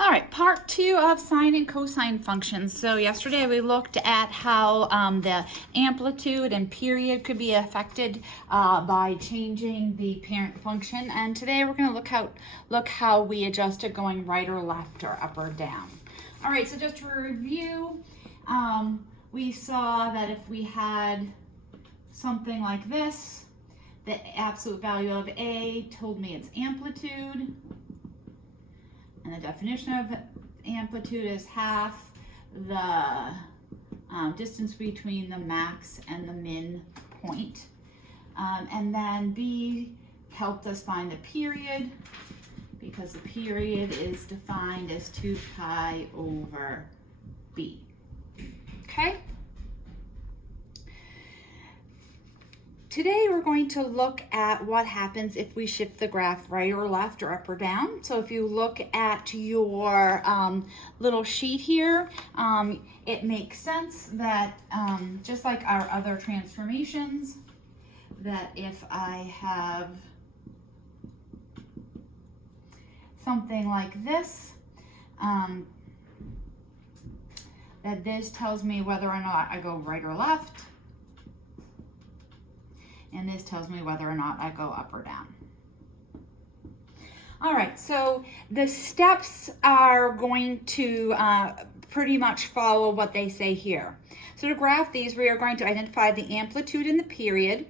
All right, part two of sine and cosine functions. So yesterday we looked at how the amplitude and period could be affected by changing the parent function. And today we're going to look how we adjust it going right or left or up or down. All right, so just to review, we saw that if we had something like this, the absolute value of A told me its amplitude. And the definition of amplitude is half the distance between the max and the min point. And then B helped us find the period, because the period is defined as 2 pi over B. Okay? Today we're going to look at what happens if we shift the graph right or left or up or down. So if you look at your little sheet here, it makes sense that just like our other transformations, that if I have something like this, that this tells me whether or not I go right or left, and this tells me whether or not I go up or down. All right, so the steps are going to pretty much follow what they say here. So to graph these, we are going to identify the amplitude and the period.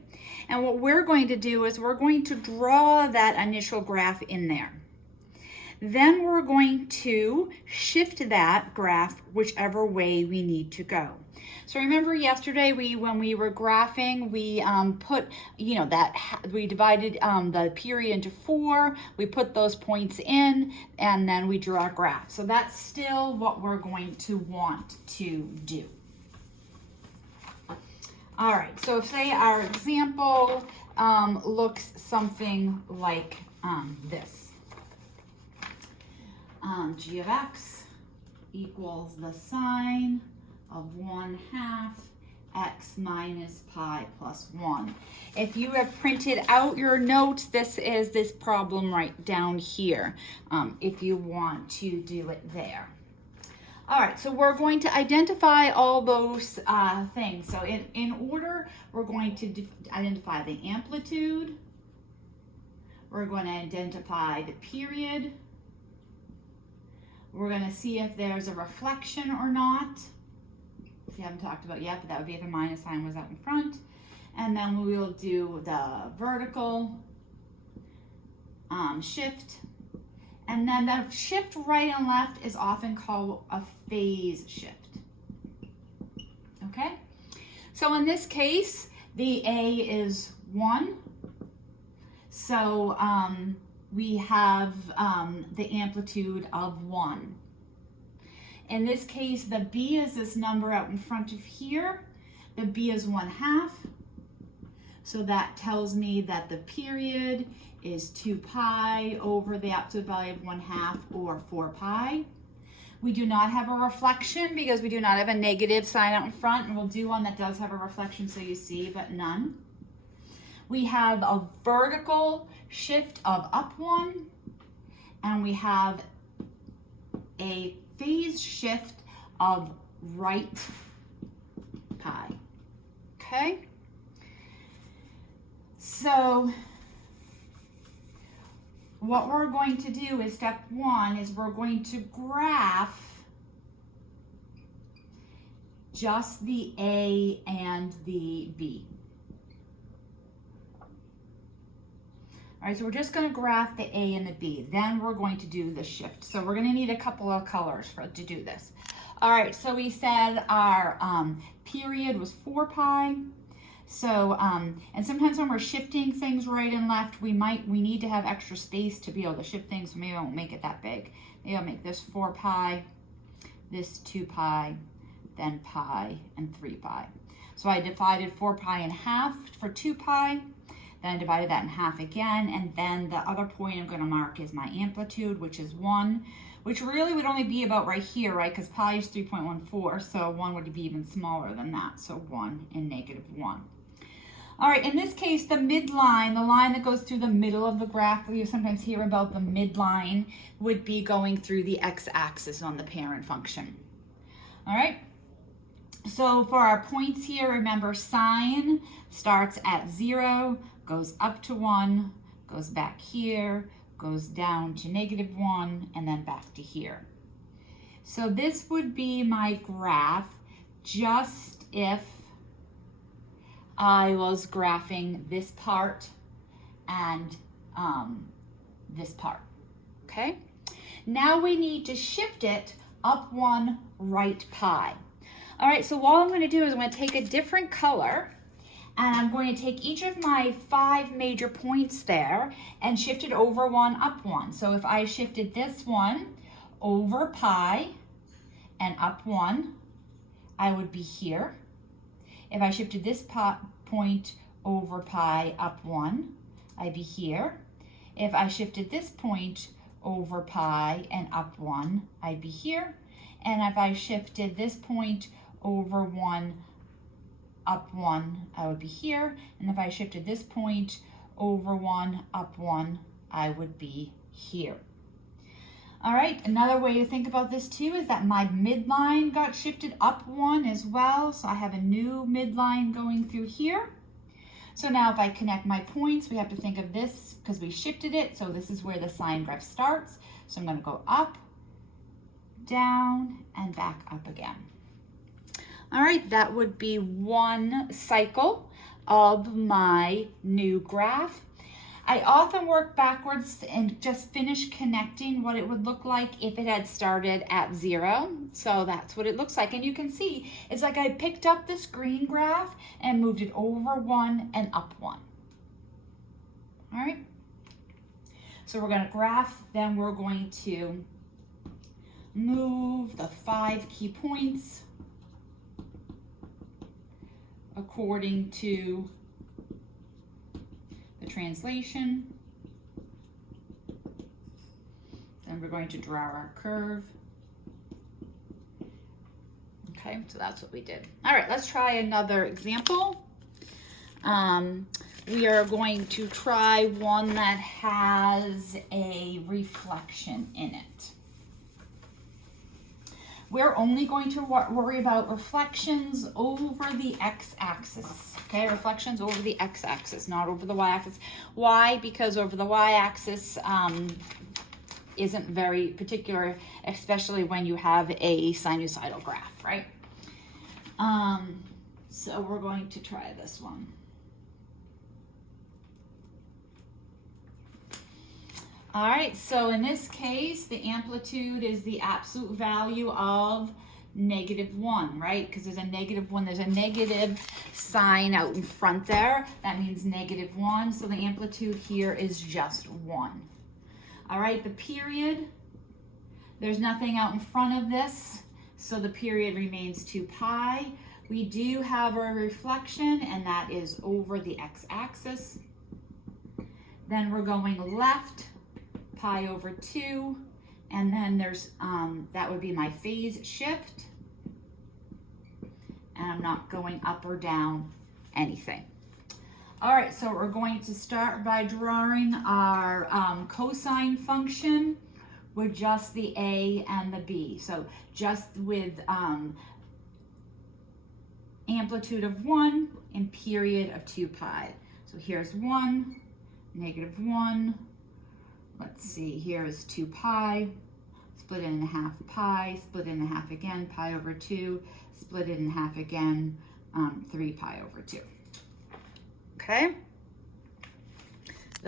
And what we're going to do is we're going to draw that initial graph in there. Then we're going to shift that graph whichever way we need to go. So remember yesterday when we were graphing, we put, we divided the period into 4, we put those points in, and then we draw a graph. So that's still what we're going to want to do. All right, so say our example looks something like this. G of x equals the sine of 1/2 x minus pi plus 1. If you have printed out your notes, this is this problem right down here, if you want to do it there. All right, so we're going to identify all those things. So in order, we're going to identify the amplitude, we're going to identify the period, we're going to see if there's a reflection or not, which we haven't talked about yet, but that would be if a minus sign was out in front. And then we will do the vertical shift. And then the shift right and left is often called a phase shift. Okay? So in this case, the A is 1. So we have the amplitude of 1. In this case, the B is this number out in front of here. The B is 1/2. So that tells me that the period is 2 pi over the absolute value of 1/2 or 4 pi. We do not have a reflection because we do not have a negative sign out in front, and we'll do one that does have a reflection so you see, but none. We have a vertical shift of up 1, and we have a phase shift of right pi. Okay? So what we're going to do is step 1 is we're going to graph just the A and the B. All right, so we're just going to graph the A and the B. Then we're going to do the shift. So we're going to need a couple of colors to do this. All right, so we said our period was 4 pi. So, and sometimes when we're shifting things right and left, we need to have extra space to be able to shift things. So maybe I won't make it that big. Maybe I'll make this 4 pi, this 2 pi, then pi, and 3 pi. So I divided 4 pi in half for 2 pi. Then I divided that in half again, and then the other point I'm going to mark is my amplitude, which is 1, which really would only be about right here, right? Because pi is 3.14, so 1 would be even smaller than that, so 1 and -1. All right, in this case, the midline, the line that goes through the middle of the graph, you sometimes hear about the midline, would be going through the x-axis on the parent function. All right, so for our points here, remember sine starts at 0, goes up to 1, goes back here, goes down to -1, and then back to here. So this would be my graph just if I was graphing this part and this part, okay? Now we need to shift it up 1, right pi. All right, so all I'm going to do is I'm going to take a different color, and I'm going to take each of my 5 major points there and shift it over 1, up 1. So if I shifted this one over pi and up 1, I would be here. If I shifted this point over pi up 1, I'd be here. If I shifted this point over pi and up 1, I'd be here. And if I shifted this point over 1, up 1, I would be here. And if I shifted this point over 1, up 1, I would be here. All right, another way to think about this too is that my midline got shifted up 1 as well. So I have a new midline going through here. So now if I connect my points, we have to think of this because we shifted it. So this is where the sine graph starts. So I'm going to go up, down, and back up again. All right, that would be one cycle of my new graph. I often work backwards and just finish connecting what it would look like if it had started at 0. So that's what it looks like. And you can see it's like I picked up this green graph and moved it over 1 and up 1. All right. So we're going to graph, then we're going to move the 5 key points according to the translation. Then we're going to draw our curve. Okay, so that's what we did. All right, let's try another example. We are going to try one that has a reflection in it. We're only going to worry about reflections over the x-axis, okay? Reflections over the x-axis, not over the y-axis. Why? Because over the y-axis isn't very particular, especially when you have a sinusoidal graph, right? So we're going to try this one. All right, so in this case, the amplitude is the absolute value of -1, right? Because there's a -1, there's a negative sign out in front there. That means -1, so the amplitude here is just 1. All right, the period, there's nothing out in front of this, so the period remains 2 pi. We do have a reflection, and that is over the x-axis. Then we're going left, pi over 2, and then there's that would be my phase shift, and I'm not going up or down anything. All right, so we're going to start by drawing our cosine function with just the a and the b. So just with amplitude of 1 and period of 2 pi. So here's 1, -1. Let's see, here is 2 pi, split it in half pi, split it in half again, pi over 2, split it in half again, 3 pi over 2. Okay?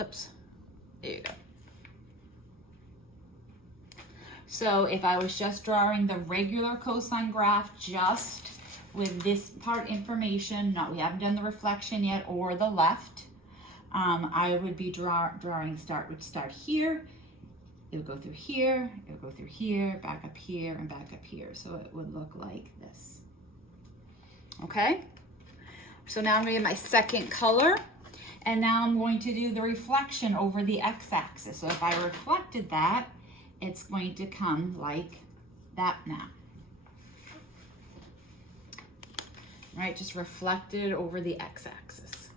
Oops, there you go. So if I was just drawing the regular cosine graph just with this part information, we haven't done the reflection yet or the left, I would be would start here, it would go through here, it would go through here, back up here, and back up here. So it would look like this. Okay? So now I'm going to get my second color, and now I'm going to do the reflection over the x-axis. So if I reflected that, it's going to come like that now. Right? Just reflected over the x-axis.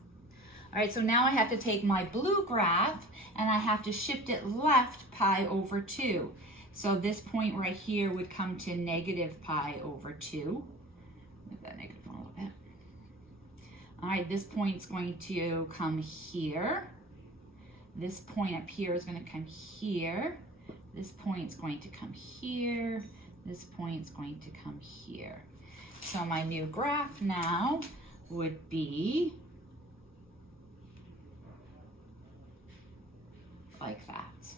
All right, so now I have to take my blue graph and I have to shift it left pi over 2. So this point right here would come to negative pi over 2. Move that negative one a little bit. All right, this point's going to come here. This point up here is going to come here. This point's going to come here. This point's going to come here. So my new graph now would be like that.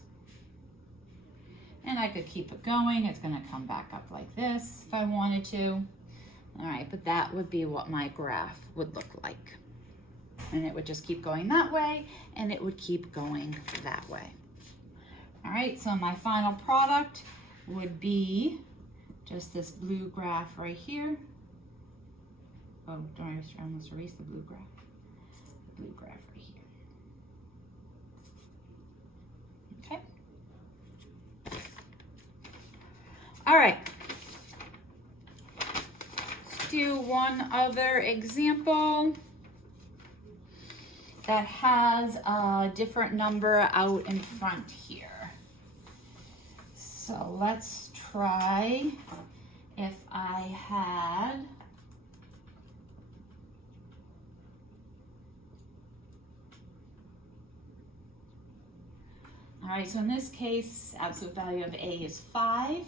And I could keep it going. It's going to come back up like this if I wanted to. All right, but that would be what my graph would look like. And it would just keep going that way, and it would keep going that way. All right, so my final product would be just this blue graph right here. Oh, I almost erased the blue graph. The blue graph right here. Okay. All right. Let's do one other example that has a different number out in front here. So let's try if I had all right, so in this case, absolute value of A is 5.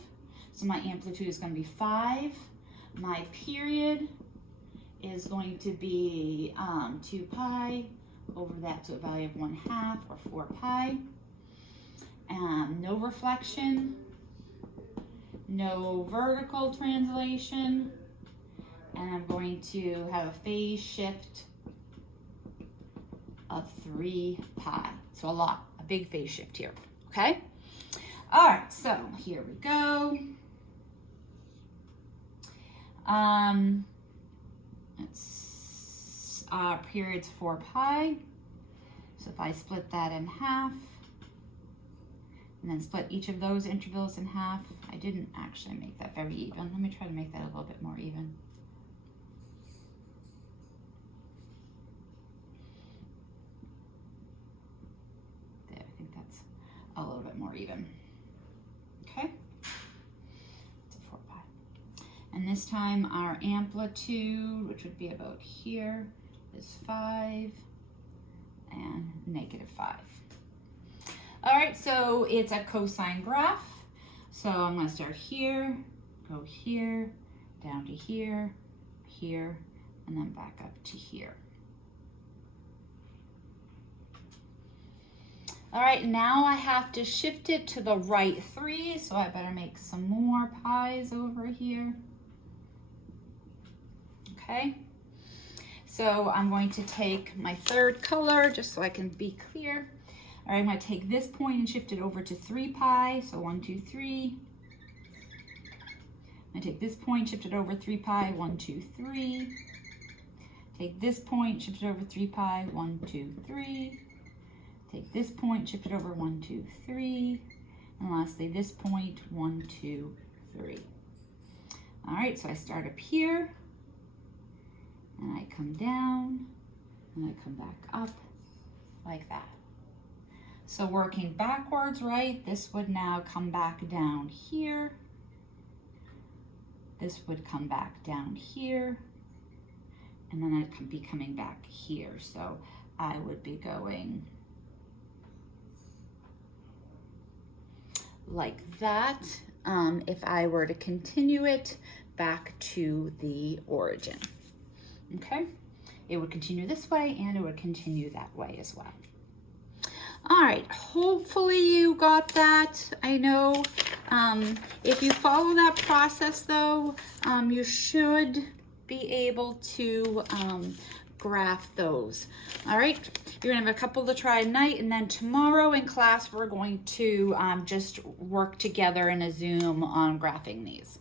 So my amplitude is going to be 5. My period is going to be 2 pi over that to a value of 1/2 or 4 pi. No reflection, no vertical translation, and I'm going to have a phase shift of 3 pi. So a big phase shift here, okay? All right, so here we go. Our period's 4 pi. So if I split that in half, and then split each of those intervals in half, I didn't actually make that very even. Let me try to make that a little bit more even. There, I think that's a little bit more even. Okay? It's a 4 pi. And this time our amplitude, which would be about here, is 5 and -5. All right, so it's a cosine graph. So I'm going to start here, go here, down to here, here, and then back up to here. All right, now I have to shift it to the right 3, so I better make some more pi's over here. Okay. So I'm going to take my third color just so I can be clear. All right, I'm going to take this point and shift it over to 3 pi. So 1, 2, 3. I'm going to take this point, shift it over 3 pi. 1, 2, 3. Take this point, shift it over 3 pi. 1, 2, 3. Take this point, shift it over 1, 2, 3. And lastly, this point, 1, 2, 3. All right, so I start up here. And I come down, and I come back up like that. So working backwards, right, this would now come back down here. This would come back down here. And then I'd be coming back here. So I would be going like that if I were to continue it back to the origin. Okay, it would continue this way and it would continue that way as well. All right, hopefully you got that. I know if you follow that process though, you should be able to graph those. All right, you're gonna have a couple to try tonight, and then tomorrow in class we're going to just work together in a Zoom on graphing these.